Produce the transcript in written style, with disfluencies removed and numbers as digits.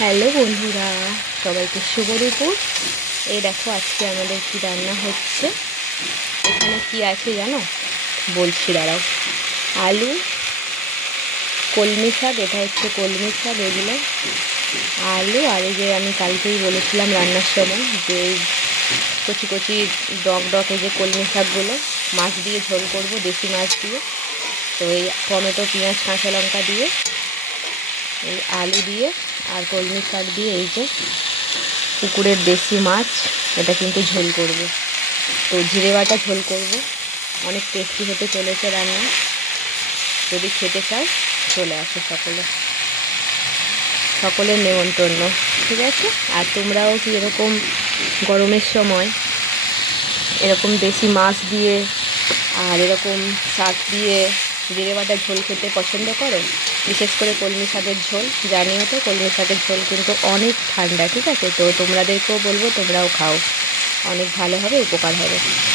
Hello বন্ধুরা, সবাইকে শুভ দুপুর। এই দেখো আজকে আমাদের কি রান্না হচ্ছে। এখানে কি আছে জানো? বলছি দাঁড়াও। আলু, কলমি শাক, এটা হচ্ছে কলমি শাক, এগুলো আলু। আর এই যে আমি কালকেই বলেছিলাম রান্নার সময় যে এই কচি কচি ডগ ডগ এই যে কলমি শাকগুলো মাছ দিয়ে ঝোল করব, দেশি মাছ দিয়ে। তো এই টমেটো, পেঁয়াজ, কাঁচা লঙ্কা দিয়ে, এই আলু দিয়ে আর কলমি শাক দিয়ে, এই যে পুকুরের দেশি মাছ, এটা কিন্তু ঝোল করব। তো জিরে বাটা ঝোল করব। অনেক টেস্টি হতে চলেছে রান্না। যদি খেতে চাও চলে আসো, সকলের নেমন্তন্ন, ঠিক আছে? আর তোমরাও কি এরকম গরমের সময় এরকম দেশি মাছ দিয়ে আর এরকম শাক দিয়ে জিরে বাটা ঝোল খেতে পছন্দ করো? বিশেষ করে কলমি শাকের ঝোল। জানিও তো কলমি শাকের ঝোল কিন্তু অনেক ঠান্ডা, ঠিক আছে? তো তোমাদেরকেও বলবো তোমরাও খাও, অনেক ভালো হবে, উপকার হবে।